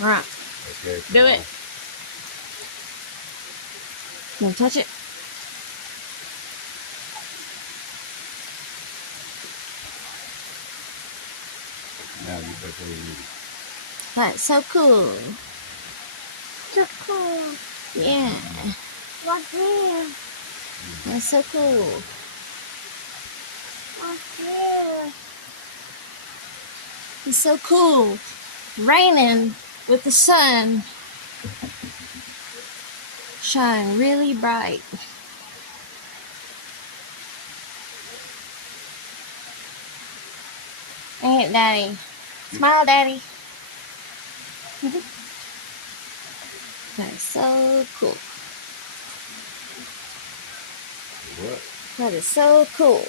All right. Okay. Do it. Don't touch it. Now you put it in. That's so cool. So cool. Yeah. What's here? That's so cool. What's here? It's so cool. Raining with the sun shine really bright. Ain't it, Daddy? Smile, Daddy. That's so cool. What? That is so cool.